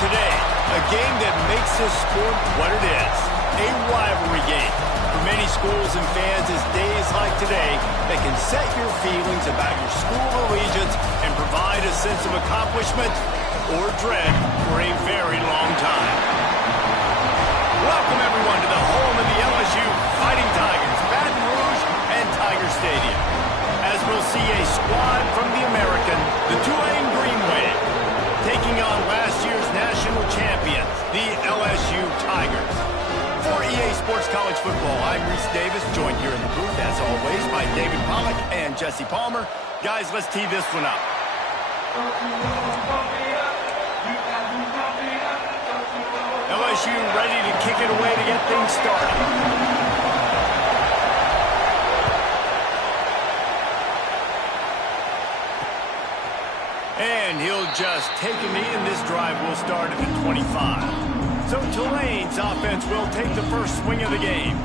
Today, a game that makes this sport what it is, a rivalry game. For many schools and fans, it's days like today that can set your feelings about your school allegiance and provide a sense of accomplishment or dread for a very long time. Welcome, everyone, to the home of the LSU Fighting Tigers, Baton Rouge and Tiger Stadium. As we'll see a squad from the American, the Tulane Green Wave, taking on last year's national champions, the LSU Tigers. For EA Sports College Football, I'm Reese Davis, joined here in the booth, as always, by David Pollack and Jesse Palmer. Guys, let's tee this one up. LSU ready to kick it away to get things started. And he'll just take a knee, and this drive will start at the 25. So Tulane's offense will take the first swing of the game.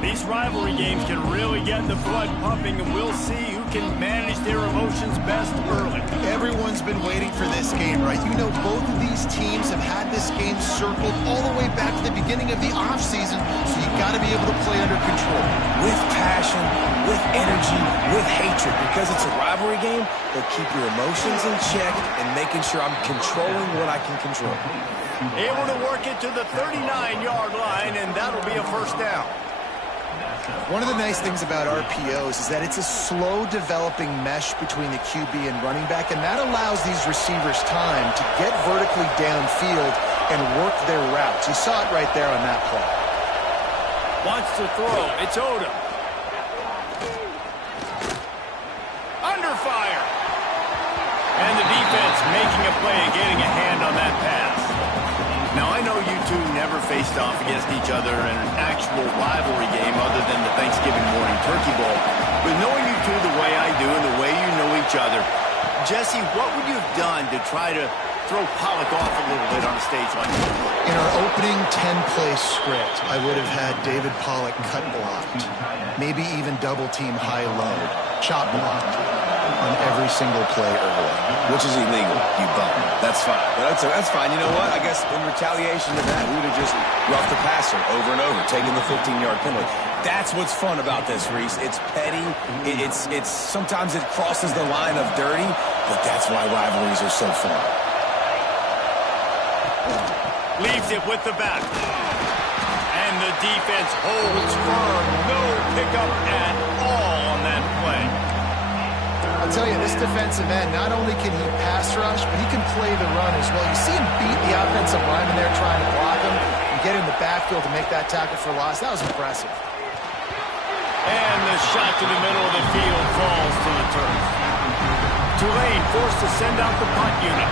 These rivalry games can really get the blood pumping, and we'll see who can manage their emotions best early. Everyone's been waiting for this game, right? You know, both of these teams have had this game circled all the way back to the beginning of the offseason, so you got to be able to play under control. With passion, with energy, with hatred, because it's a rivalry game, they'll keep your emotions in check and making sure I'm controlling what I can control. Able to work it to the 39-yard line, and that'll be a first down. One of the nice things about RPOs is that it's a slow developing mesh between the QB and running back, and that allows these receivers time to get vertically downfield and work their routes. You saw it right there on that play. Wants to throw. It's Odom. Under fire. And the defense making a play and getting a hand on that pass. Now, I know you two never faced off against each other in an actual rivalry game other than the Thanksgiving morning turkey bowl. But knowing you two the way I do and the way you know each other, Jesse, what would you have done to try to throw Pollack off a little bit on a stage like this? In our opening 10-play script, I would have had David Pollack cut blocked, maybe even double-team high-load, chop blocked on every single play early. Which is illegal, you bum. That's fine. But that's fine. You know what? I guess in retaliation to that, we would have just roughed the passer over and over, taking the 15-yard penalty. That's what's fun about this, Reese. It's petty. It's sometimes it crosses the line of dirty, but that's why rivalries are so fun. Leaves it with the back. And the defense holds firm. No pickup at all on that play. I'll tell you, this defensive end, not only can he pass rush, but he can play the run as well. You see him beat the offensive lineman there trying to block him and get in the backfield to make that tackle for loss. That was impressive. And the shot to the middle of the field falls to the turf. Tulane forced to send out the punt unit.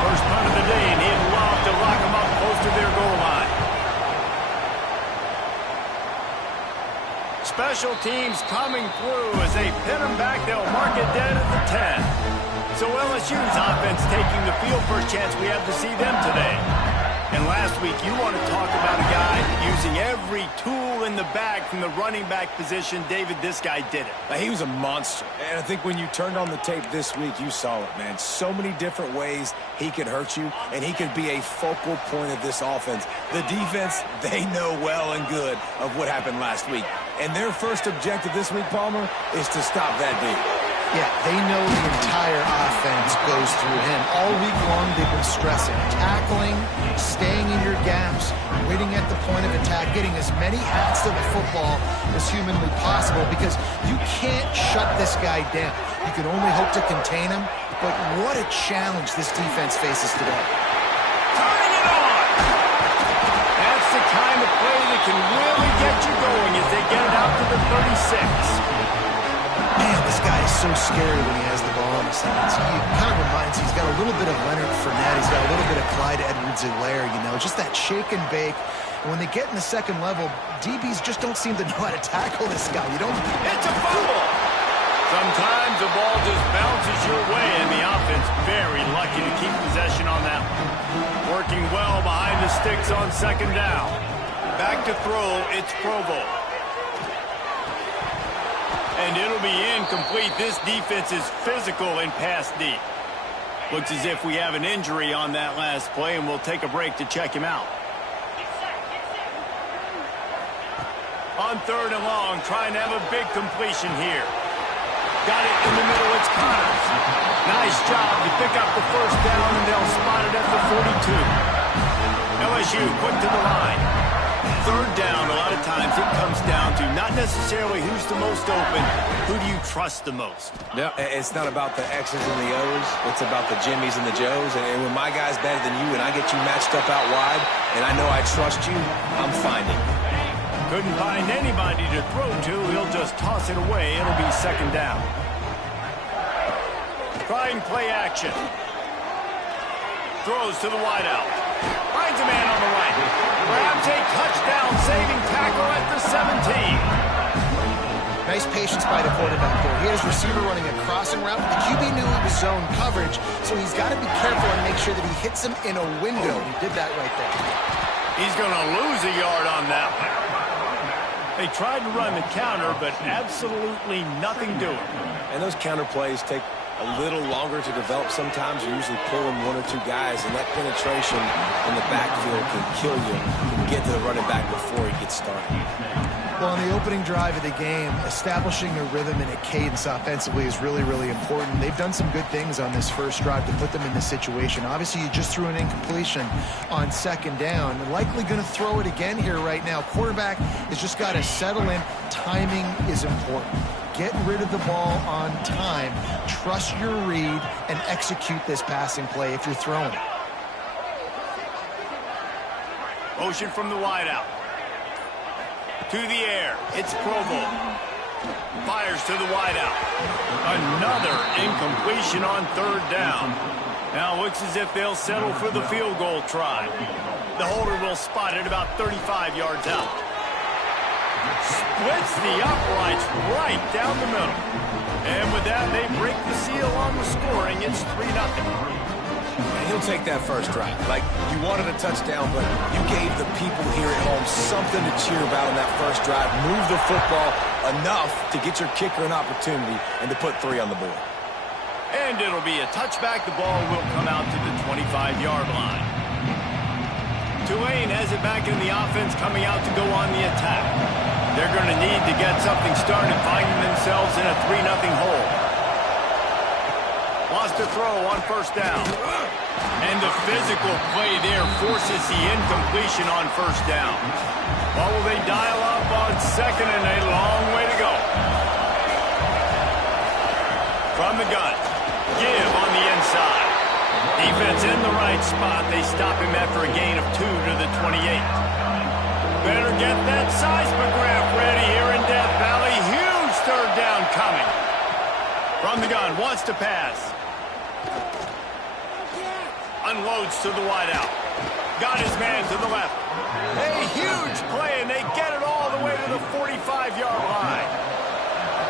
First punt of the day, and he'd love to lock them up close to their goal line. Special teams coming through as they pin them back. They'll mark it dead at the 10. So LSU's offense taking the field. First chance we have to see them today. And last week, you want to talk about a guy using every tool in the bag from the running back position. David, this guy did it. He was a monster. And I think when you turned on the tape this week, you saw it, man. So many different ways he could hurt you, and he could be a focal point of this offense. The defense, they know well and good of what happened last week. And their first objective this week, Palmer, is to stop that dude. Yeah, they know the entire offense goes through him. All week long, they've been stressing. Tackling, staying in your gaps, waiting at the point of attack, getting as many hats to the football as humanly possible because you can't shut this guy down. You can only hope to contain him, but what a challenge this defense faces today. Turning it on! That's the kind of play that can really get you going as they get it out to the 36. Man, this guy is so scary when he has the ball in his hands. He kind of reminds me, he's got a little bit of Leonard Fournette. He's got a little bit of Clyde Edwards-Helaire, you know, just that shake and bake. And when they get in the second level, DBs just don't seem to know how to tackle this guy. You don't... It's a fumble! Sometimes the ball just bounces your way, and the offense very lucky to keep possession on that one. Working well behind the sticks on second down. Back to throw, it's Provo. And it'll be incomplete. This defense is physical and pass deep. Looks as if we have an injury on that last play, and we'll take a break to check him out. On third and long, trying to have a big completion here. Got it in the middle, it's Connors. Nice job to pick up the first down, and they'll spot it at the 42. LSU quick to the line. Third down, a lot of times it comes down to not necessarily who's the most open, who do you trust the most? No, it's not about the X's and the O's. It's about the Jimmies and the Joes. And when my guy's better than you and I get you matched up out wide and I know I trust you, I'm finding. Couldn't find anybody to throw to. He'll just toss it away. It'll be second down. Trying play action. Throws to the wideout. Finds a man on the right. Grabs a touchdown-saving tackle at the 17. Nice patience by the quarterback there. He had his receiver running a crossing route, but the QB knew it was zone coverage, so he's got to be careful and make sure that he hits him in a window. He did that right there. He's going to lose a yard on that one. They tried to run the counter, but absolutely nothing doing. And those counter plays take a little longer to develop sometimes. You're usually pulling one or two guys, and that penetration in the backfield can kill you. You can get to the running back before he gets started. Well, on the opening drive of the game, establishing a rhythm and a cadence offensively is really, really important. They've done some good things on this first drive to put them in this situation. Obviously, you just threw an incompletion on second down. They're likely going to throw it again here right now. Quarterback has just got to settle in. Timing is important. Get rid of the ball on time. Trust your read and execute this passing play if you're throwing it. Motion from the wideout. To the air. It's Provo. Fires to the wideout. Another incompletion on third down. Now looks as if they'll settle for the field goal try. The holder will spot it about 35 yards out. Splits the uprights right down the middle. And with that, they break the seal on the scoring. It's 3-0. He'll take that first drive. Like, you wanted a touchdown, but you gave the people here at home something to cheer about in that first drive. Move the football enough to get your kicker an opportunity and to put 3 on the board. And it'll be a touchback. The ball will come out to the 25-yard line. Tulane has it back in the offense, coming out to go on the attack. They're going to need to get something started, finding themselves in a 3-0 hole. Lost a throw on first down. And the physical play there forces the incompletion on first down. What will they dial up on second, and a long way to go? From the gun. Give on the inside. Defense in the right spot. They stop him after a gain of 2 to the 28. Better get that seismograph ready here in Death Valley. Huge third down coming. From the gun, wants to pass. Unloads to the wideout. Got his man to the left. A huge play, and they get it all the way to the 45-yard line.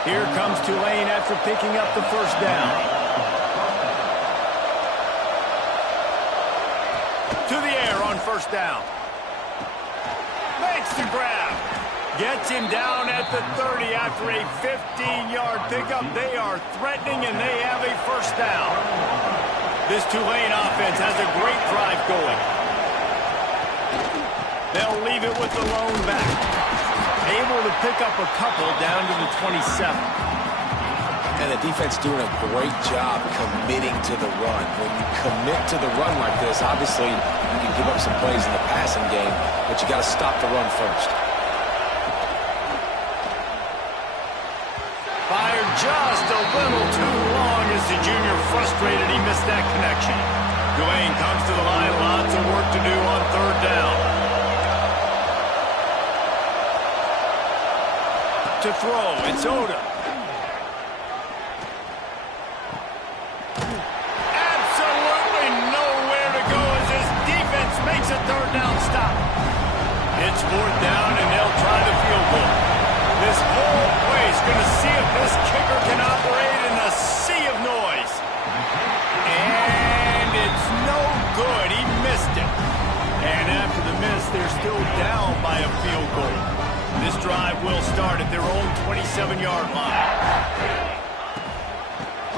Here comes Tulane after picking up the first down. To the air on first down. Makes the grab. Gets him down at the 30 after a 15-yard pickup. They are threatening, and they have a first down. This Tulane offense has a great drive going. They'll leave it with the lone back. Able to pick up a couple down to the 27. And the defense doing a great job committing to the run. When you commit to the run like this, obviously you can give up some plays in the passing game, but you got to stop the run first. Fired just a little too long as the junior frustrated. He missed that connection. Tulane comes to the line. Lots of work to do on third down. To throw, it's Oda. Absolutely nowhere to go as his defense makes a third down stop. It's fourth down, and they'll try the field goal. This whole place going to see if this kicker can operate in a sea of noise. And it's no good. He missed it. And after the miss, they're still down by a field goal. This drive will start at their own 27-yard line.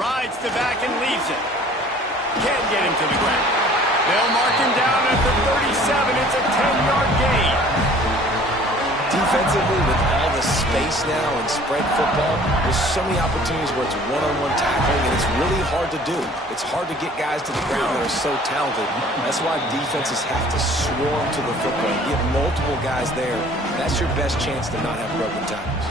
Rides the back and leaves it. Can't get him to the ground. They'll mark him down at the 37. It's a 10-yard gain. Defensively, with all the space now and spread football, there's so many opportunities where it's one-on-one tackling, and it's really hard to do. It's hard to get guys to the ground that are so talented. That's why defenses have to swarm to the football and get multiple guys there. That's your best chance to not have broken tackles.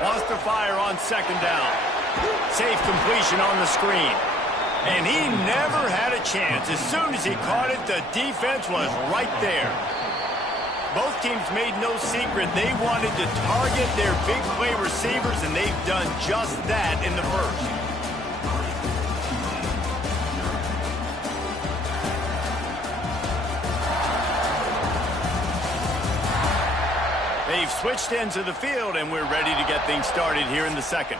Wants to fire on second down. Safe completion on the screen. And he never had a chance. As soon as he caught it, the defense was right there. Both teams made no secret they wanted to target their big play receivers, and they've done just that in the first. They've switched into the field, and we're ready to get things started here in the second.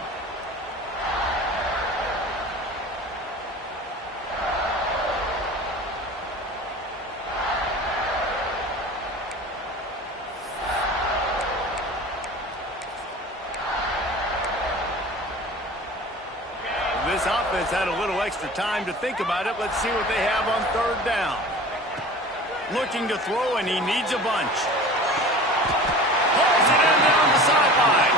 This offense had a little extra time to think about it. Let's see what they have on third down. Looking to throw, and he needs a bunch. Pulls it in down the sideline.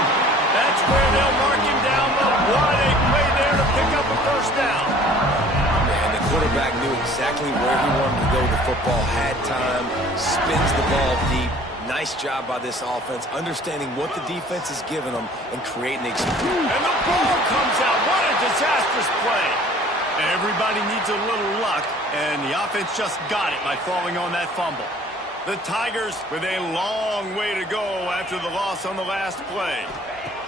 That's where they'll mark him down, but what a play there to pick up a first down. And the quarterback knew exactly where he wanted to go with the football, had time, spins the ball deep. Nice job by this offense, understanding what the defense is giving them and creating the experience. And the ball comes out. What a disastrous play. Everybody needs a little luck, and the offense just got it by falling on that fumble. The Tigers with a long way to go after the loss on the last play.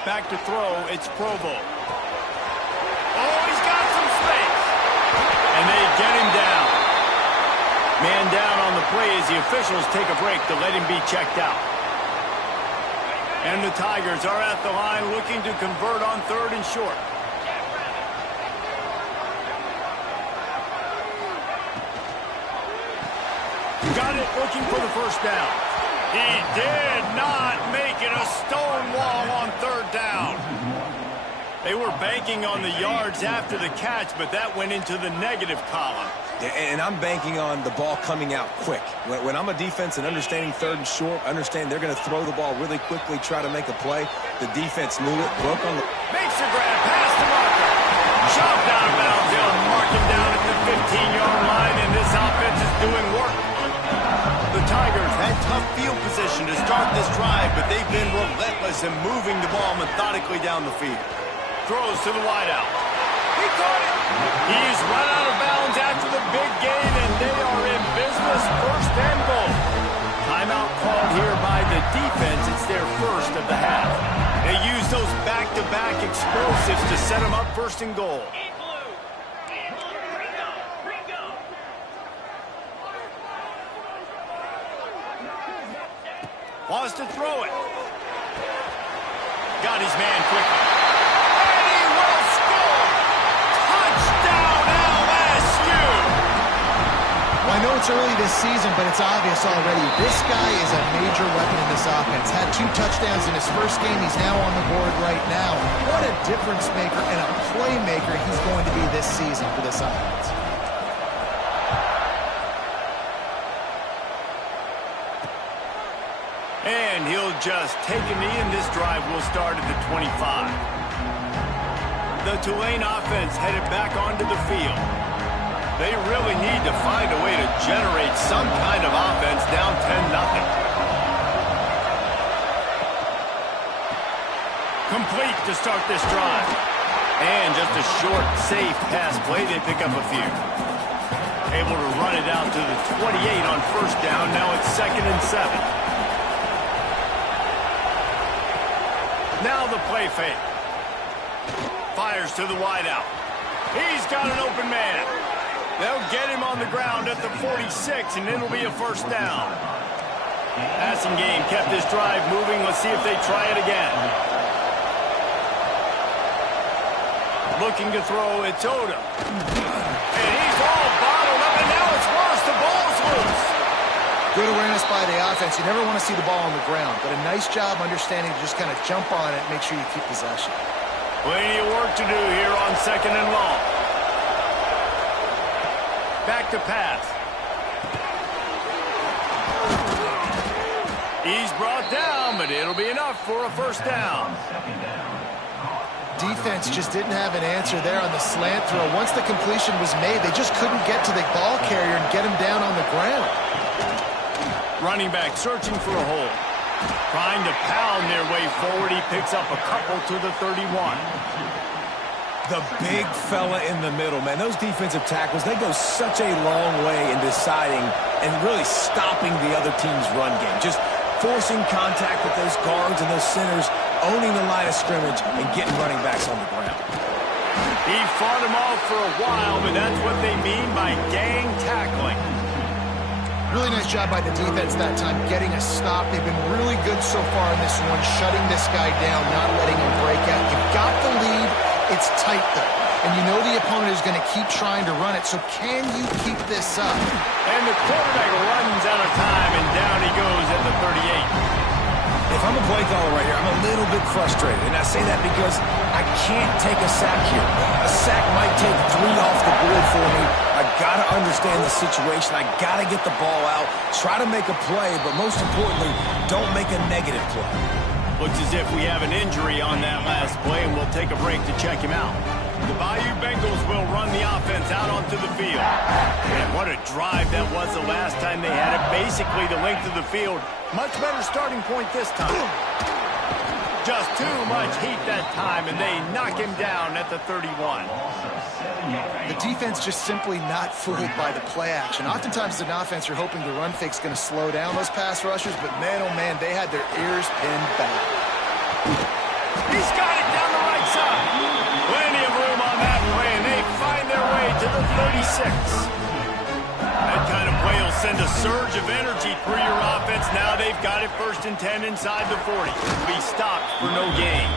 Back to throw, it's Provo. Oh, he's got some space. And they get him down. Man down on the play as the officials take a break to let him be checked out. And the Tigers are at the line looking to convert on third and short. Got it, looking for the first down. He did not make it a stone wall on third down. They were banking on the yards after the catch, but that went into the negative column. And I'm banking on the ball coming out quick. When I'm a defense and understanding third and short, understand they're going to throw the ball really quickly, try to make a play. The defense knew it, broke on the... Makes the grab, pass the marker. Shoved out of bounds. They'll mark him down at the 15-yard line, and this offense is doing work. The Tigers had tough field position to start this drive, but they've been relentless in moving the ball methodically down the field. Throws to the wideout. He caught it. He's run out of bounds after the big gain, and they are in business, first and goal. Timeout called here by the defense. It's their first of the half. They use those back-to-back explosives to set them up first and goal. Wants to throw it. Got his man quickly. And he will score! Touchdown LSU! early this season, but it's obvious already. This guy is a major weapon in this offense. Had 2 touchdowns in his first game. He's now on the board right now. What a difference maker and a playmaker he's going to be this season for this offense. And he'll just take a knee, and this drive will start at the 25. The Tulane offense headed back onto the field. They really need to find a way to generate some kind of offense down 10-0. Complete to start this drive. And just a short, safe pass play. They pick up a few. Able to run it out to the 28 on first down. Now it's 2nd and 7. Now the play fake. Fires to the wideout. He's got an open man. They'll get him on the ground at the 46, and it'll be a first down. Passing game kept this drive moving. Let's see if they try it again. Looking to throw, it's Odom. And he's all bottled up, and now it's worse. The ball's loose. Good awareness by the offense. You never want to see the ball on the ground, but a nice job understanding to just kind of jump on it and make sure you keep possession. Plenty of work to do here on 2nd and long. Back to pass. He's brought down, but it'll be enough for a first down. Defense just didn't have an answer there on the slant throw. Once the completion was made, they just couldn't get to the ball carrier and get him down on the ground. Running back searching for a hole. Trying to pound their way forward. He picks up a couple to the 31. The big fella in the middle, man. Those defensive tackles, they go such a long way in deciding and really stopping the other team's run game. Just forcing contact with those guards and those centers, owning the line of scrimmage, and getting running backs on the ground. He fought him off for a while, but that's what they mean by gang tackling. Really nice job by the defense that time, getting a stop. They've been really good so far in this one, shutting this guy down, not letting him break out. You've got the lead. It's tight, though. And you know the opponent is going to keep trying to run it, so can you keep this up? And the quarterback runs out of time, and down he goes at the 38. If I'm a play caller right here, I'm a little bit frustrated. And I say that because I can't take a sack here. A sack might take 3 off the board for me. I got to understand the situation. I got to get the ball out, try to make a play, but most importantly, don't make a negative play. Looks as if we have an injury on that last play, and we'll take a break to check him out. The Bayou Bengals will run the offense out onto the field. And what a drive that was the last time they had it. Basically the length of the field. Much better starting point this time. Just too much heat that time, and they knock him down at the 31. The defense just simply not fooled by the play action. Oftentimes, as an offense, you're hoping the run fake's going to slow down those pass rushers, but man, oh man, they had their ears pinned back. He's got it down the right side. Plenty of room on that play, and they find their way to the 36. That kind of play will send a surge of energy through your offense. Now they've got it 1st and 10 inside the 40. Be stopped for no gain.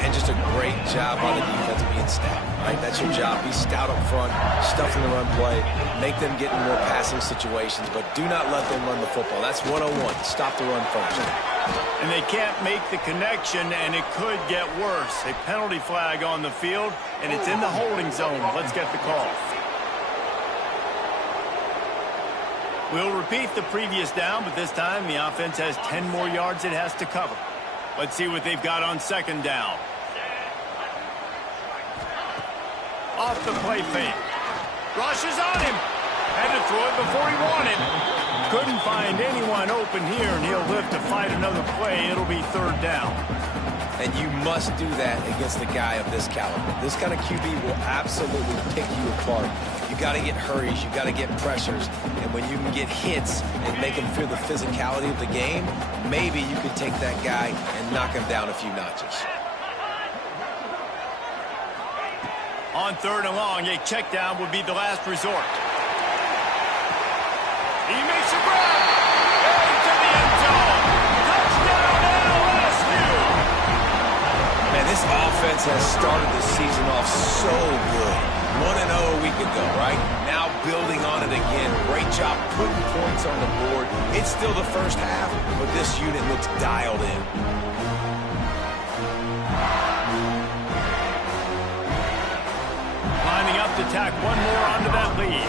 And just a great job by the defense being stout, right? That's your job. Be stout up front, stuff in the run play, make them get in more passing situations, but do not let them run the football. That's 101. Stop the run first. And they can't make the connection, and it could get worse. A penalty flag on the field, and it's in the holding zone. Let's get the call. We'll repeat the previous down, but this time the offense has 10 more yards it has to cover. Let's see what they've got on 2nd down. Off the play fake. Rushes on him. Had to throw it before he wanted. Couldn't find anyone open here, and he'll live to fight another play. It'll be 3rd down. And you must do that against a guy of this caliber. This kind of QB will absolutely pick you apart. You got to get hurries, you got to get pressures, and when you can get hits and make him feel the physicality of the game, maybe you could take that guy and knock him down a few notches. On 3rd and long, a check down would be the last resort. He makes a grab. Into the end zone. Touchdown LSU. Man, this offense has started the season off so good. 1-0 a week ago, right? Now building on it again. Great job putting points on the board. It's still the first half, but this unit looks dialed in. Lining up to tack one more onto that lead.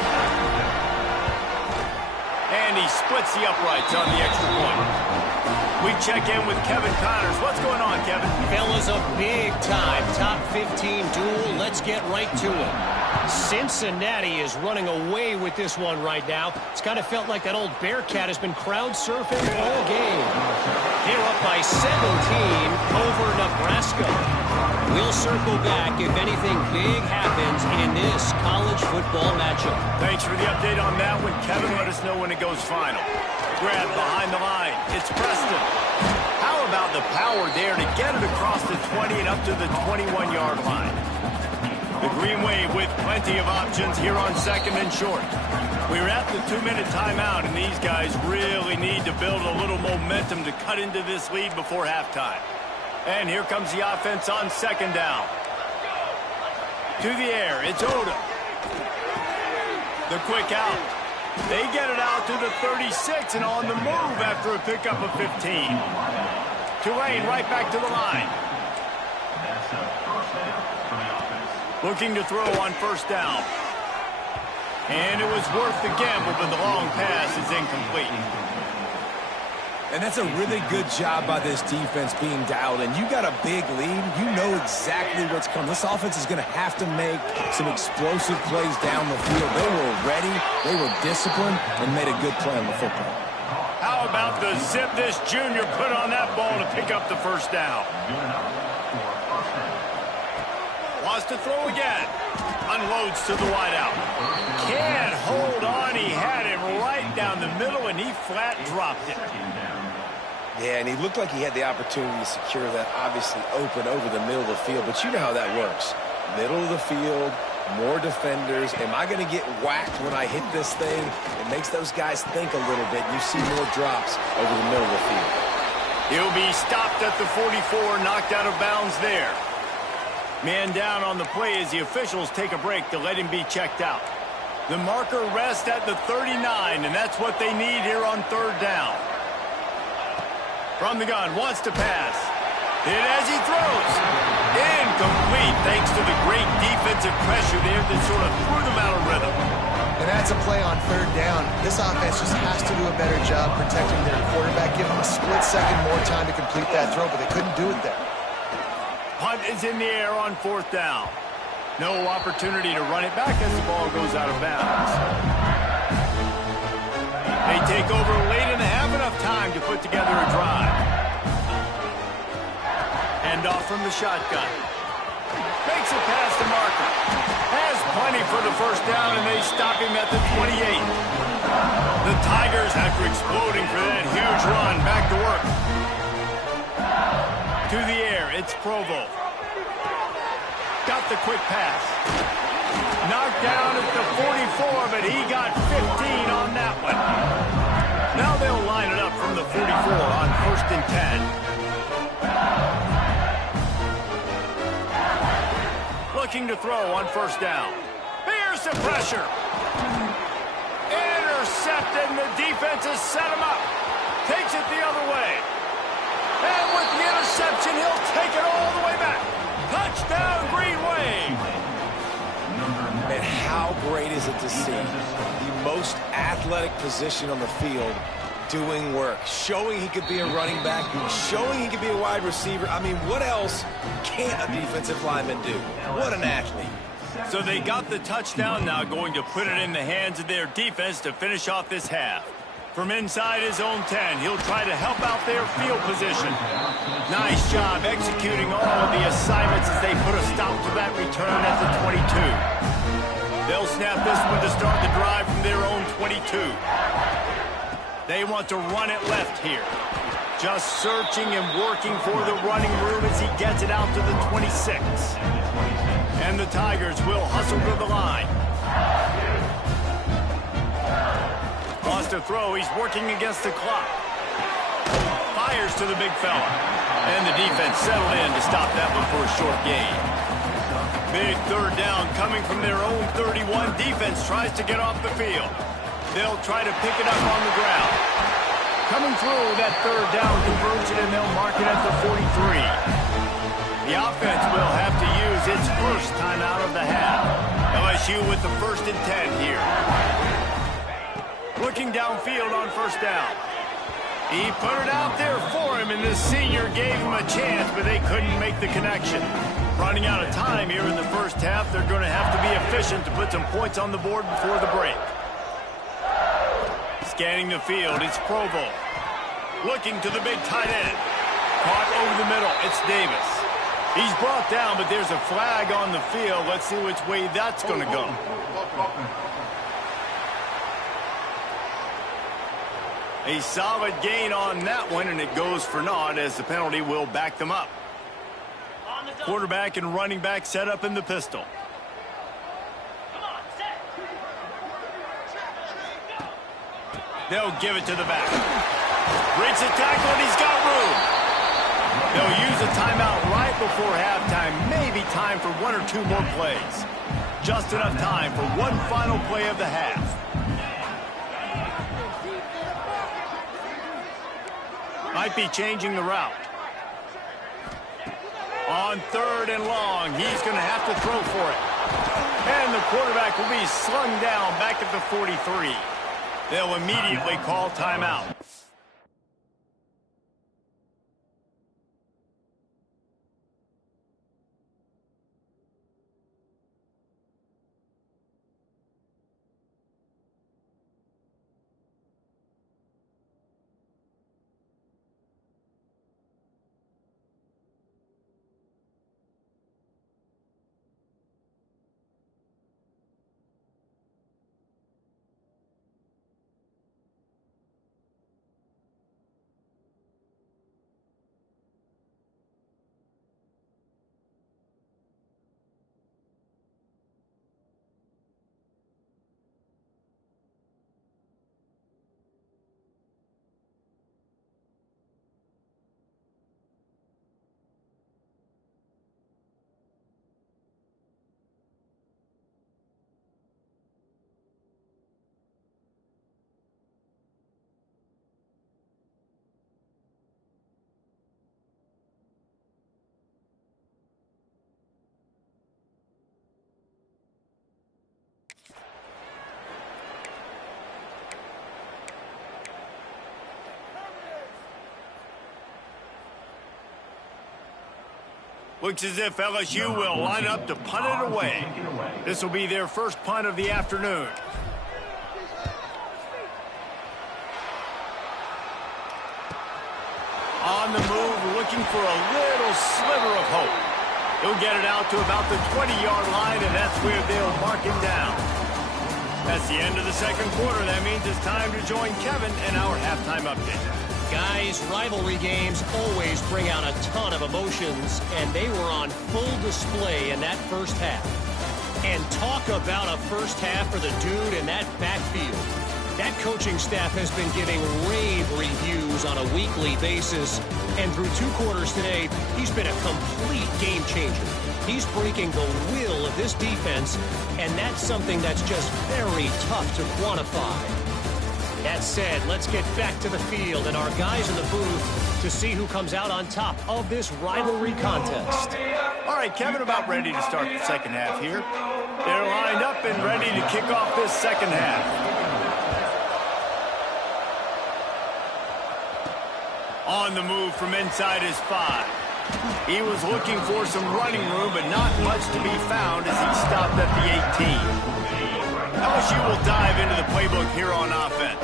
And he splits the uprights on the extra point. We check in with Kevin Connors. What's going on, Kevin? Fellas, a big-time top 15 duel. Let's get right to it. Cincinnati is running away with this one right now. It's kind of felt like that old Bearcat has been crowd surfing all game. They're up by 17 over Nebraska. We'll circle back if anything big happens in this college football matchup. Thanks for the update on that one, Kevin. Let us know when it goes final. Grab behind the line. It's Preston. How about the power there to get it across the 20 and up to the 21-yard line? The Green Wave with plenty of options here on second and short. We're at the 2-minute timeout, and these guys really need to build a little momentum to cut into this lead before halftime. And here comes the offense on second down. To the air, it's Odom. The quick out. They get it out to the 36 and on the move after a pickup of 15. Tulane right back to the line. Looking to throw on first down. And it was worth the gamble, but the long pass is incomplete. And that's a really good job by this defense being dialed in. You got a big lead. You know exactly what's coming. This offense is going to have to make some explosive plays down the field. They were ready, they were disciplined, and made a good play on the football. How about the zip this junior put on that ball to pick up the first down? Wants to throw again. Unloads to the wideout. Can't hold on. He had it right down the middle, and he flat dropped it. Yeah, and he looked like he had the opportunity to secure that, obviously open over the middle of the field. But you know how that works. Middle of the field, more defenders. Am I going to get whacked when I hit this thing? It makes those guys think a little bit. You see more drops over the middle of the field. He'll be stopped at the 44, knocked out of bounds there. Man down on the play as the officials take a break to let him be checked out. The marker rests at the 39, and that's what they need here on third down. From the gun, wants to pass. Hit as he throws. Incomplete, thanks to the great defensive pressure there that sort of threw them out of rhythm. And that's a play on third down. This offense just has to do a better job protecting their quarterback, give them a split second more time to complete that throw, but they couldn't do it there. Punt is in the air on fourth down. No opportunity to run it back as the ball goes out of bounds. They take over late in the half, enough time to put together a drive. Hand off from the shotgun. Makes it past the marker. Has plenty for the first down, and they stop him at the 28. The Tigers, after exploding for that huge run, back to work. To the air, it's Provo. Got the quick pass. Knocked down at the 44, but he got 15 on that one. Now they'll line it up from the 44 on first and 10. Looking to throw on first down. Here's the pressure. Intercepted, and the defense has set him up. Takes it the other way. And with the interception, he'll take it all the way back. Touchdown, Green Wave. And how great is it to see the most athletic position on the field doing work, showing he could be a running back, showing he could be a wide receiver. I mean, what else can't a defensive lineman do? What an athlete. So they got the touchdown, now going to put it in the hands of their defense to finish off this half. From inside his own 10, he'll try to help out their field position. Nice job executing all of the assignments as they put a stop to that return at the 22. They'll snap this one to start the drive from their own 22. They want to run it left here. Just searching and working for the running room as he gets it out to the 26. And the Tigers will hustle to the line. Wants to throw. He's working against the clock. Fires to the big fella. And the defense settled in to stop that one for a short gain. Big third down coming from their own 31. Defense tries to get off the field. They'll try to pick it up on the ground. Coming through that third down conversion, and they'll mark it at the 43. The offense will have to use its first timeout of the half. LSU with the 1st and 10 here. Looking downfield on first down. He put it out there for him, and the senior gave him a chance, but they couldn't make the connection. Running out of time here in the first half, they're going to have to be efficient to put some points on the board before the break. Scanning the field, it's Provo. Looking to the big tight end. Caught over the middle, it's Davis. He's brought down, but there's a flag on the field. Let's see which way that's going to go. A solid gain on that one, and it goes for naught as the penalty will back them up. Quarterback and running back set up in the pistol. They'll give it to the back. Breaks the tackle, and he's got room. They'll use a timeout right before halftime. Maybe time for 1 or 2 more plays. Just enough time for one final play of the half. Might be changing the route. On 3rd and long, he's going to have to throw for it. And the quarterback will be slung down back at the 43. They'll immediately call timeout. Looks as if LSU will line up to punt it away. This will be their first punt of the afternoon. On the move, looking for a little sliver of hope. He'll get it out to about the 20-yard line, and that's where they'll mark him down. That's the end of the second quarter. That means it's time to join Kevin in our halftime update. Guys, rivalry games always bring out a ton of emotions, and they were on full display in that first half. And talk about a first half for the dude in that backfield. That coaching staff has been giving rave reviews on a weekly basis, and through 2 quarters today, he's been a complete game changer. He's breaking the will of this defense, and that's something that's just very tough to quantify. That said, let's get back to the field and our guys in the booth to see who comes out on top of this rivalry contest. All right, Kevin, about ready to start the second half here. They're lined up and ready to kick off this second half. On the move from inside his 5. He was looking for some running room, but not much to be found as he stopped at the 18. LSU will dive into the playbook here on offense.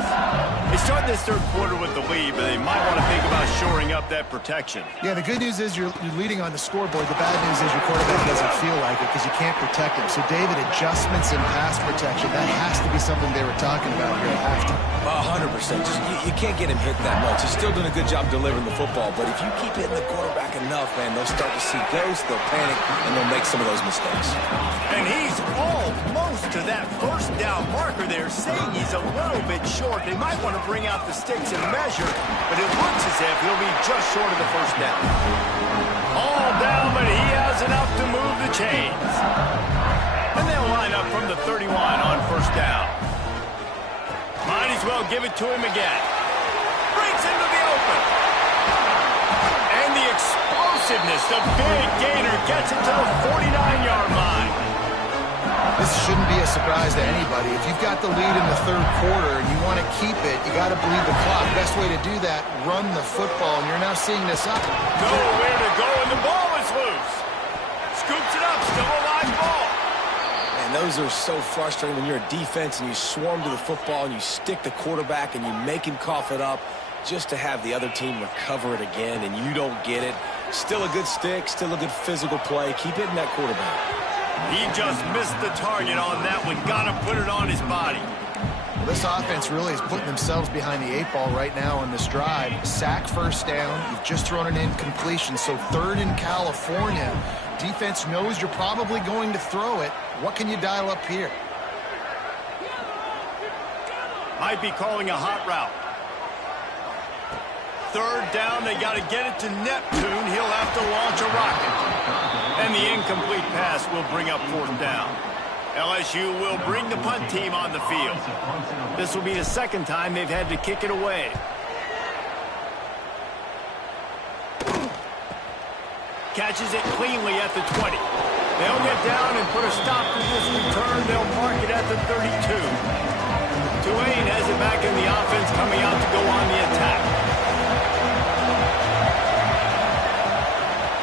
They start this third quarter with the lead, but they might want to think about shoring up that protection. Yeah, the good news is you're leading on the scoreboard. The bad news is your quarterback doesn't feel like it because you can't protect him. So, David, adjustments in pass protection, that has to be something they were talking about here at halftime. 100%. You can't get him hit that much. He's still doing a good job delivering the football, but if you keep hitting the quarterback enough, man, they'll start to see ghosts, they'll panic, and they'll make some of those mistakes. And he's almost to that first down marker there, saying he's a little bit short. They might want to bring out the sticks and measure, but it looks as if he'll be just short of the first down. All down, but he has enough to move the chains. they'll give it to him again. Breaks into the open. And the explosiveness, the big gainer gets it to the 49-yard line. This shouldn't be a surprise to anybody. If you've got the lead in the third quarter and you want to keep it, you got to bleed the clock. Best way to do that, run the football, and you're now seeing this up. Nowhere to go, and the ball is loose. Scoops it up, still a live ball. And those are so frustrating when you're a defense and you swarm to the football and you stick the quarterback and you make him cough it up just to have the other team recover it again and you don't get it. Still a good stick, still a good physical play. Keep hitting that quarterback. He just missed the target on that one. Got to put it on his body. Well, this offense really is putting themselves behind the 8 ball right now on this drive. Sack, first down. You've just thrown an incompletion, so third in California. Defense knows you're probably going to throw it. What can you dial up here? Might be calling a hot route. Third down, they got to get it to Neptune. He'll have to launch a rocket. And the incomplete pass will bring up fourth down. LSU will bring the punt team on the field. This will be the second time they've had to kick it away. Catches it cleanly at the 20. They'll get down and put a stop to this return. They'll mark it at the 32. Tulane has it back in the offense, coming out to go on the attack.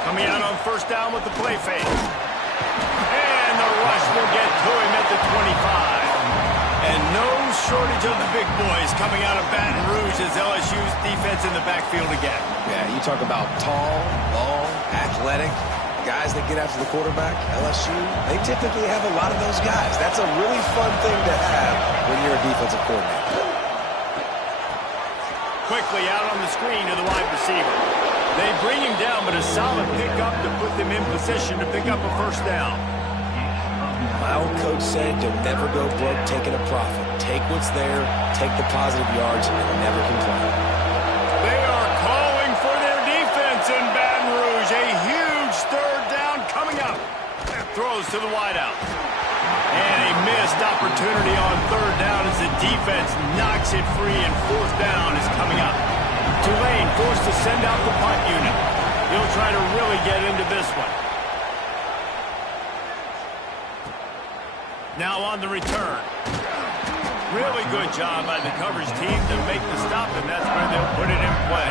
Coming out on first down with the play fake. And the rush will get to him at the 25. And no shortage of the big boys coming out of Baton Rouge as LSU's defense in the backfield again. Yeah, you talk about tall, long, athletic guys that get after the quarterback. LSU, they typically have a lot of those guys. That's a really fun thing to have when you're a defensive coordinator. Quickly out on the screen to the wide receiver. They bring him down, but a solid pickup to put them in position to pick up a first down. My old coach said you'll never go broke taking a profit. Take what's there, take the positive yards, and never complain. They are calling for their defense in Baton Rouge. A huge third down coming up. Throws to the wideout. And a missed opportunity on third down as the defense knocks it free, and fourth down is coming up. Tulane forced to send out the punt unit. He'll try to really get into this one. Now on the return. Really good job by the coverage team to make the stop, and that's where they'll put it in play.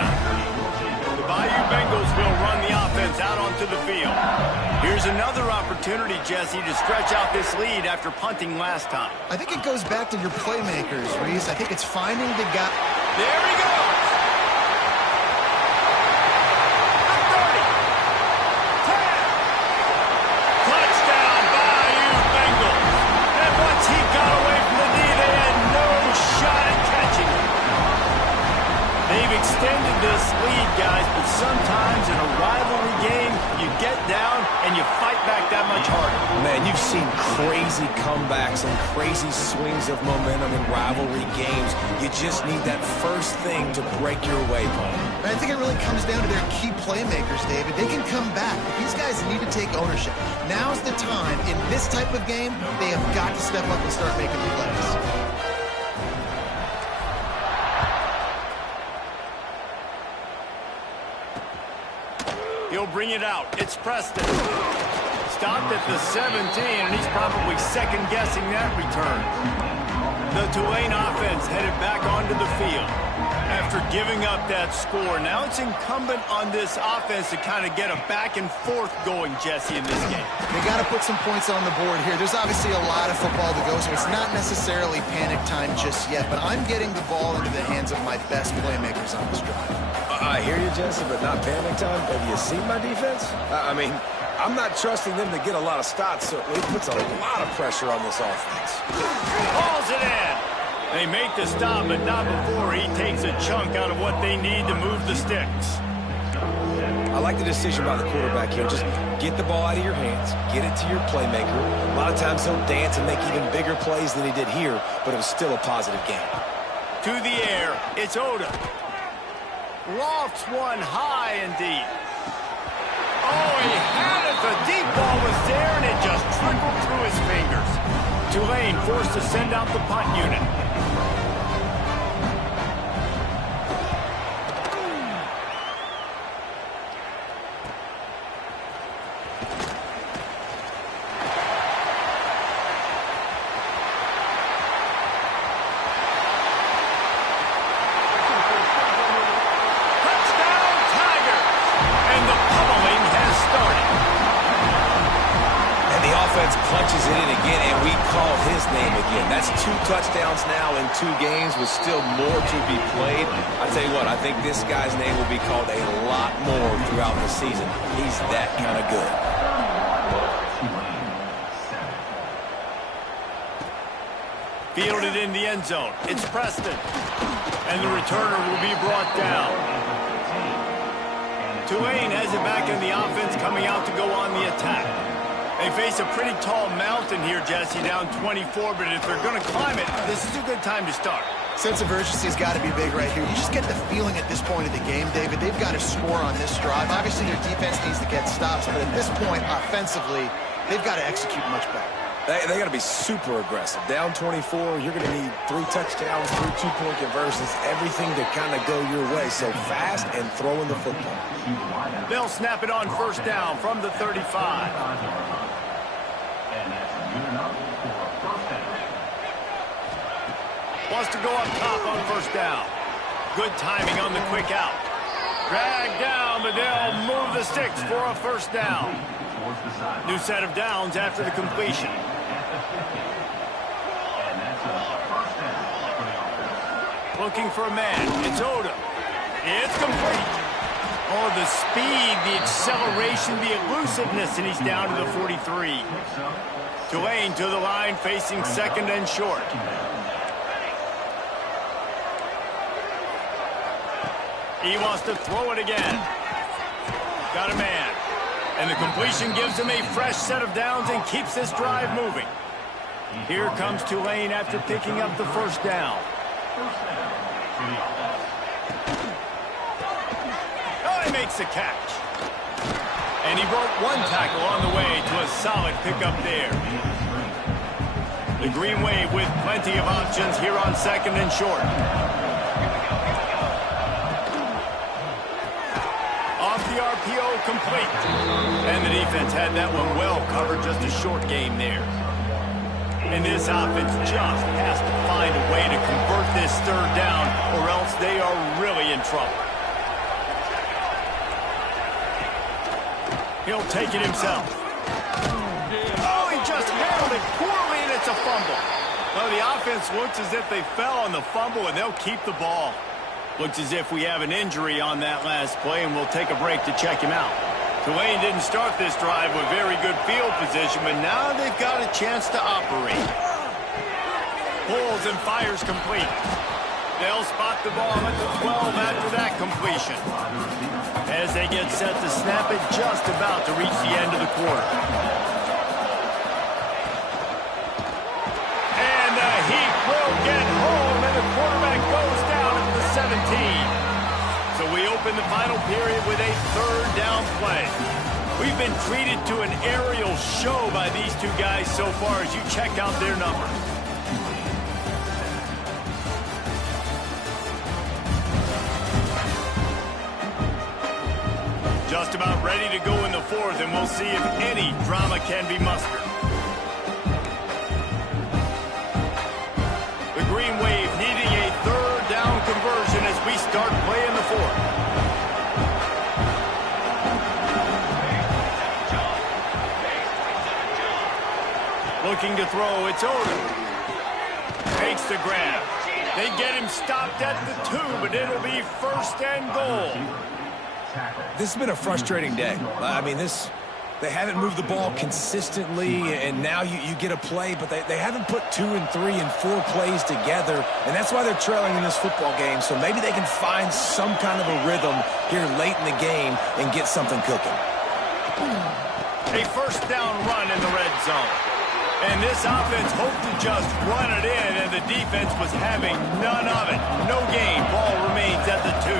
The Bayou Bengals will run the offense out onto the field. Here's another opportunity, Jesse, to stretch out this lead after punting last time. I think it goes back to your playmakers, Reese. I think it's finding the guy. There he goes. Extended this lead, guys, but sometimes in a rivalry game, you get down and you fight back that much harder. Man, you've seen crazy comebacks and crazy swings of momentum in rivalry games. You just need that first thing to break your way, Paul. I think it really comes down to their key playmakers, David. They can come back, but these guys need to take ownership. Now's the time. In this type of game, they have got to step up and start making the plays. He'll bring it out. It's Preston. Stopped at the 17, and he's probably second-guessing that return. The Tulane offense headed back onto the field after giving up that score. Now it's incumbent on this offense to kind of get a back and forth going, Jesse, in this game. They got to put some points on the board here. There's obviously a lot of football to go, so it's not necessarily panic time just yet, but I'm getting the ball into the hands of my best playmakers on this drive. I hear you, Jesse, but not panic time. Have you seen my defense? I mean, I'm not trusting them to get a lot of stops, so it puts a lot of pressure on this offense. Hauls it in. They make the stop, but not before he takes a chunk out of what they need to move the sticks. I like the decision by the quarterback here. Just get the ball out of your hands, get it to your playmaker. A lot of times he'll dance and make even bigger plays than he did here, but it was still a positive game. To the air, it's Oda. Lofts one high and deep. Oh, he had it. The deep ball was there, and it just trickled through his fingers. Tulane forced to send out the punt unit. defense punches it in again, and we call his name again. That's 2 touchdowns now in 2 games with still more to be played. I tell you what, I think this guy's name will be called a lot more throughout the season. He's that kind of good. Fielded in the end zone. It's Preston. And the returner will be brought down. Tulane has it back in the offense, coming out to go on the attack. They face a pretty tall mountain here, Jesse, down 24, but if they're going to climb it, this is a good time to start. Sense of urgency has got to be big right here. You just get the feeling at this point of the game, David, they've got to score on this drive. Obviously, their defense needs to get stops, but at this point, offensively, they've got to execute much better. They got to be super aggressive. Down 24, you're going to need 3 touchdowns, 3 two-point conversions, everything to kind of go your way. So fast and throwing the football. They'll snap it on first down from the 35. Wants to go up top on first down. Good timing on the quick out. Drag down, but they'll move the sticks for a first down. New set of downs after the completion. Looking for a man. It's Odom. It's complete. Oh, the speed, the acceleration, the elusiveness, and he's down to the 43. Tulane to the line, facing second and short. He wants to throw it again. Got a man. And the completion gives him a fresh set of downs and keeps this drive moving. Here comes Tulane after picking up the first down. Oh, he makes the catch. And he broke 1 tackle on the way to a solid pickup there. The Green Wave with plenty of options here on second and short. Off the RPO, complete. And the defense had that one well covered, just a short game there. And this offense just has to find a way to convert this third down, or else they are really in trouble. He'll take it himself. Oh, he just handled it poorly, and it's a fumble. Well, the offense looks as if they fell on the fumble, and they'll keep the ball. Looks as if we have an injury on that last play, and we'll take a break to check him out. Tulane didn't start this drive with very good field position, but now they've got a chance to operate. Pulls and fires complete. They'll spot the ball at the 12 after that completion. As they get set to snap it, just about to reach the end of the quarter. And the Heat will get home, and the quarterback goes down at the 17. So we open the final period with a third down play. We've been treated to an aerial show by these two guys so far as you check out their numbers. Just about ready to go in the fourth, and we'll see if any drama can be mustered. The Green Wave needing a third down conversion as we start playing the fourth. Looking to throw, it's Odom. Takes the grab. They get him stopped at the 2, but it'll be first and goal. This has been a frustrating day. I mean, they haven't moved the ball consistently, and now you get a play, but they haven't put 2 and 3 and 4 plays together, and that's why they're trailing in this football game. So maybe they can find some kind of a rhythm here late in the game and get something cooking. A first down run in the red zone. And this offense hoped to just run it in, and the defense was having none of it. No gain. Ball remains at the 2.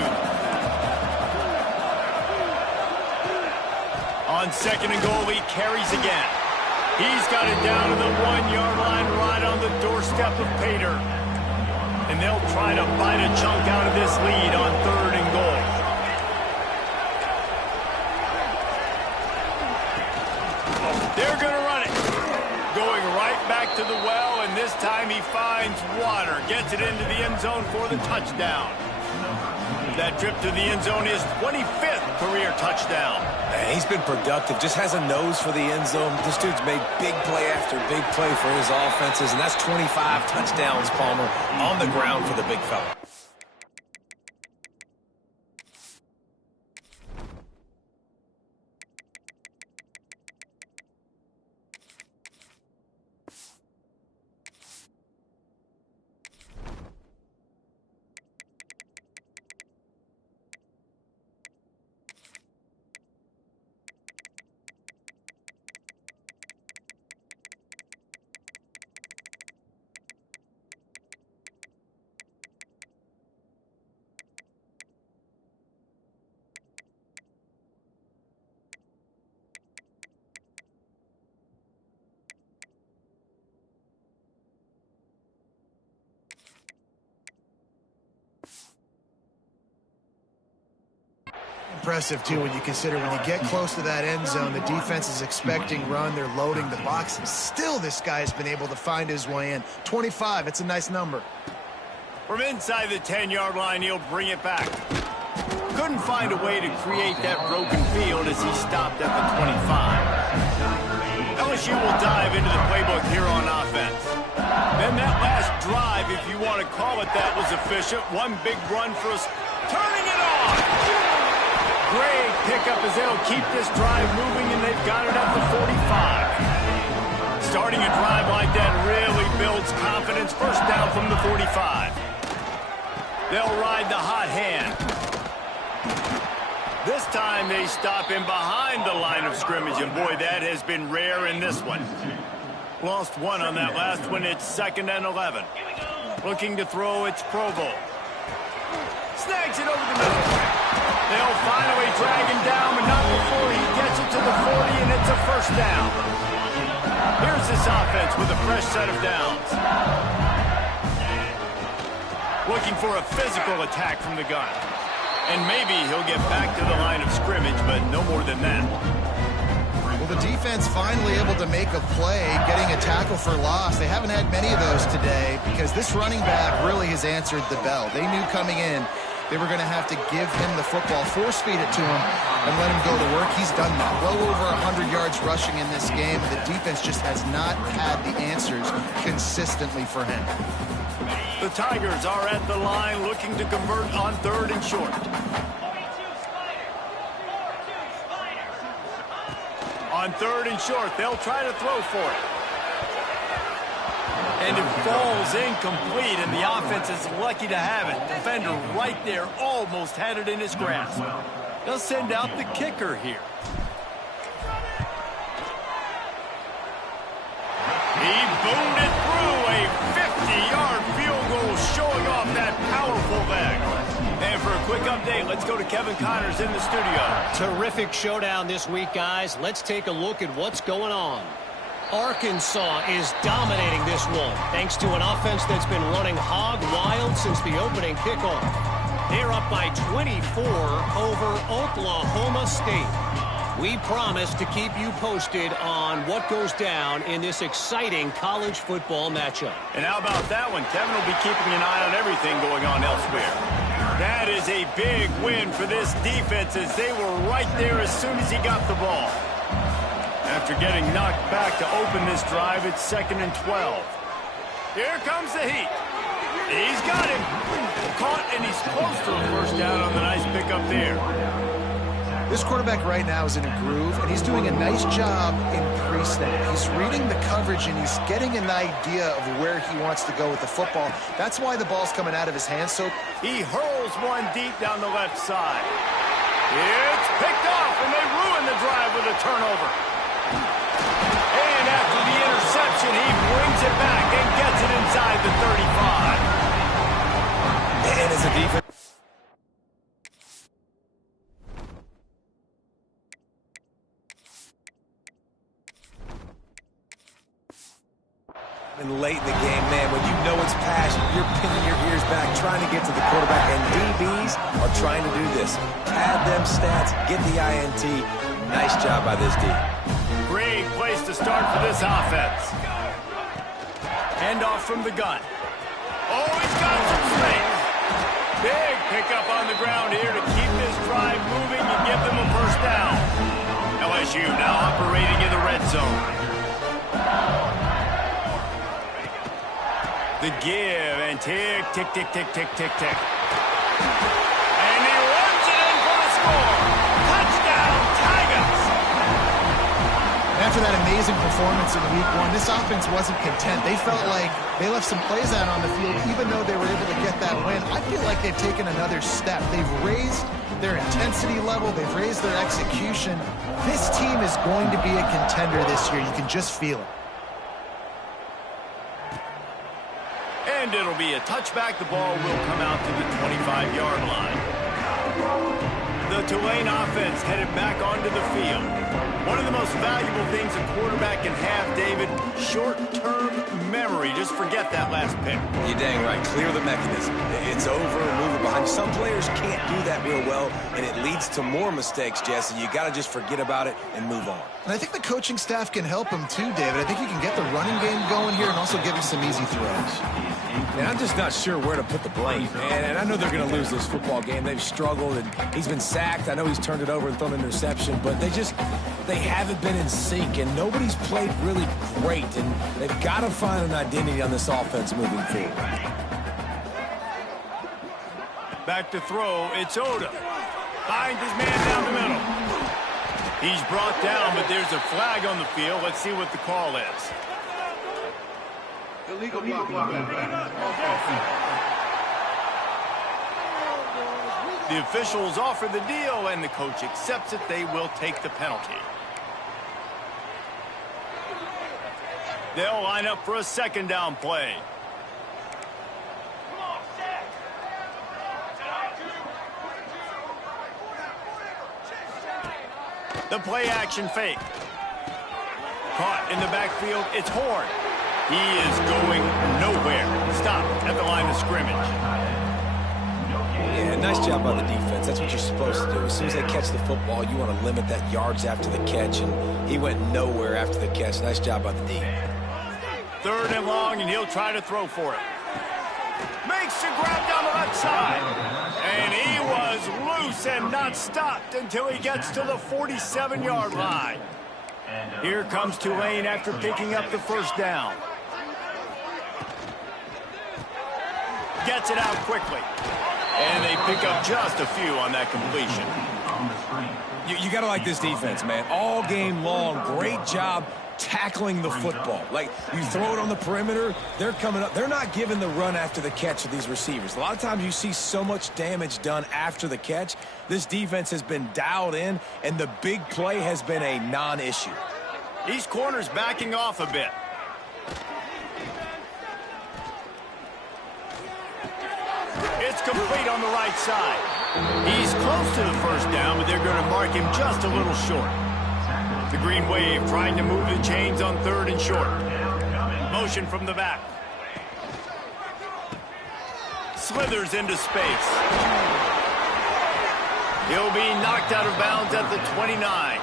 On second and goal, he carries again. He's got it down to the 1-yard line right on the doorstep of Pater. And they'll try to bite a chunk out of this lead on third and goal. They're going to run it. Going right back to the well, and this time he finds water. Gets it into the end zone for the touchdown. That trip to the end zone is 25th career touchdown. Man, he's been productive, just has a nose for the end zone. This dude's made big play after big play for his offenses, and that's 25 touchdowns, Palmer, on the ground for the big fella. Impressive, too, when you consider when you get close to that end zone, the defense is expecting run, they're loading the box, and still this guy's been able to find his way in. 25, it's a nice number. From inside the 10-yard line, he'll bring it back. Couldn't find a way to create that broken field as he stopped at the 25. LSU will dive into the playbook here on offense. Then that last drive, if you want to call it that, was efficient. One big run for us, turning it on. Great pickup as they'll keep this drive moving, and they've got it at the 45. Starting a drive like that really builds confidence. First down from the 45. They'll ride the hot hand. This time they stop him behind the line of scrimmage, and boy, that has been rare in this one. Lost one on that last one. It's 2nd and 11. Looking to throw, it's Provo. Snags it over the middle. They'll finally drag him down, but not before he gets it to the 40, and it's a first down. Here's this offense with a fresh set of downs. Looking for a physical attack from the gun. And maybe he'll get back to the line of scrimmage, but no more than that. Well, the defense finally able to make a play, getting a tackle for loss. They haven't had many of those today because this running back really has answered the bell. They knew coming in they were going to have to give him the football, force feed it to him, and let him go to work. He's done that. Well over 100 yards rushing in this game. The defense just has not had the answers consistently for him. The Tigers are at the line looking to convert on 3rd and short. On 3rd and short, they'll try to throw for it. And it falls incomplete, and the offense is lucky to have it. Defender right there almost had it in his grasp. They'll send out the kicker here. He boomed it through a 50-yard field goal, showing off that powerful leg. And for a quick update, let's go to Kevin Connors in the studio. Terrific showdown this week, guys. Let's take a look at what's going on. Arkansas is dominating this one, thanks to an offense that's been running hog wild since the opening kickoff. They're up by 24 over Oklahoma State. We promise to keep you posted on what goes down in this exciting college football matchup. And how about that one? Kevin will be keeping an eye on everything going on elsewhere. That is a big win for this defense as they were right there as soon as he got the ball. After getting knocked back to open this drive, it's 2nd and 12. Here comes the heat. He's got him. Caught, and he's close to a first down on the nice pickup there. This quarterback right now is in a groove, and he's doing a nice job in pre-snap. He's reading the coverage, and he's getting an idea of where he wants to go with the football. That's why the ball's coming out of his hands. So he hurls one deep down the left side. It's picked off, and they ruin the drive with a turnover. And after the interception, he brings it back and gets it inside the 35. And as a defense. And late in the game, man, when you know it's passion, you're pinning your ears back, trying to get to the quarterback, and DBs are trying to do this. Pad them stats, get the INT. Nice job by this D. Great place to start for this offense. Handoff from the gun. Oh, he's got some space. Big pickup on the ground here to keep this drive moving and give them a first down. LSU now operating in the red zone. The give and tick, tick, tick, tick, tick, tick, tick. And he runs it in for the score. Touchdown, Tigers! After that amazing performance in week one, this offense wasn't content. They felt like they left some plays out on the field, even though they were able to get that win. I feel like they've taken another step. They've raised their intensity level. They've raised their execution. This team is going to be a contender this year. You can just feel it. And it'll be a touchback. The ball will come out to the 25-yard line. The Tulane offense headed back onto the field. One of the most valuable things a quarterback can have, David, short-term memory. Just forget that last pick. You're dang right. Clear the mechanism. It's over, move it behind. Some players can't do that real well, and it leads to more mistakes, Jesse. You got to just forget about it and move on. And I think the coaching staff can help him too, David. I think you can get the running game going here and also give him some easy throws. And I'm just not sure where to put the blame, man. And I know they're going to lose this football game. They've struggled, and he's been sacked. I know he's turned it over and thrown an interception, but they haven't been in sync, and nobody's played really great, and they've got to find an identity on this offense moving forward. Back to throw, it's Oda. Finds his man down the middle. He's brought down, but there's a flag on the field. Let's see what the call is. Illegal blocking. The officials offer the deal, and the coach accepts it. They will take the penalty. They'll line up for a second down play. The play action fake. Caught in the backfield, it's Horn. He is going nowhere. Stop at the line of scrimmage. Yeah, nice job by the defense. That's what you're supposed to do. As soon as they catch the football, you want to limit that yards after the catch, and he went nowhere after the catch. Nice job by the D. Third and long, and he'll try to throw for it. Makes the grab down the left side. And he was loose and not stopped until he gets to the 47-yard line. Here comes Tulane after picking up the first down. Gets it out quickly. And they pick up just a few on that completion. You got to like this defense, man. All game long, great job tackling the football. Like, you throw it on the perimeter, they're coming up. They're not giving the run after the catch of these receivers. A lot of times you see so much damage done after the catch. This defense has been dialed in, and the big play has been a non-issue. These corners backing off a bit. It's complete on the right side. He's close to the first down, but they're going to mark him just a little short. The Green Wave trying to move the chains on third and short. Motion from the back. Slithers into space. He'll be knocked out of bounds at the 29.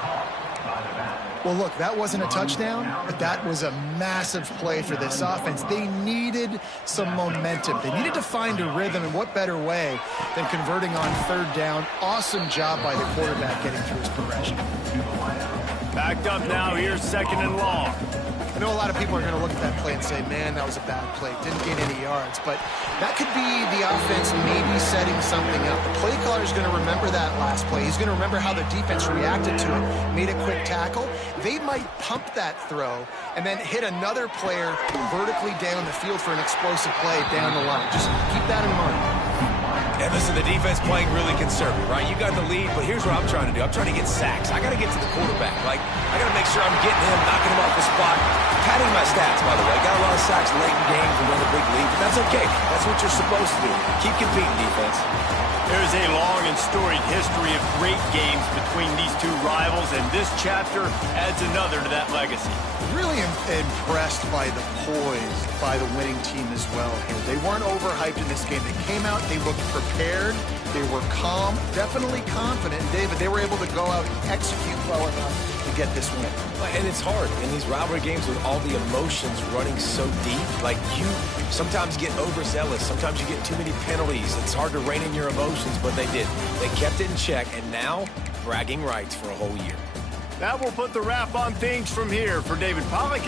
Well, look, that wasn't a touchdown, but that was a massive play for this offense. They needed some momentum. They needed to find a rhythm, and what better way than converting on third down. Awesome job by the quarterback getting through his progression. Backed up now, here's second and long. I know a lot of people are going to look at that play and say, man, that was a bad play. Didn't gain any yards. But that could be the offense maybe setting something up. The play caller is going to remember that last play. He's going to remember how the defense reacted to it, made a quick tackle. They might pump that throw and then hit another player vertically down the field for an explosive play down the line. Just keep that in mind. And listen, the defense playing really conservative, right? You got the lead, but here's what I'm trying to do. I'm trying to get sacks. I got to get to the quarterback. Like, I got to make sure I'm getting him, knocking him off the spot. Padding my stats, by the way. Got a lot of sacks late in games to win a big lead, but that's okay. That's what you're supposed to do. Keep competing, defense. There's a long and storied history of great games between these two rivals, and this chapter adds another to that legacy. Really impressed by the poise by the winning team as well here. They weren't overhyped in this game. They came out, they looked prepared, they were calm, definitely confident. David, they were able to go out and execute well enough to get this win. And it's hard in these rivalry games with all the emotions running so deep. Like, you sometimes get overzealous. Sometimes you get too many penalties. It's hard to rein in your emotions, but they did. They kept it in check, and now bragging rights for a whole year. That will put the wrap on things from here for David Pollack.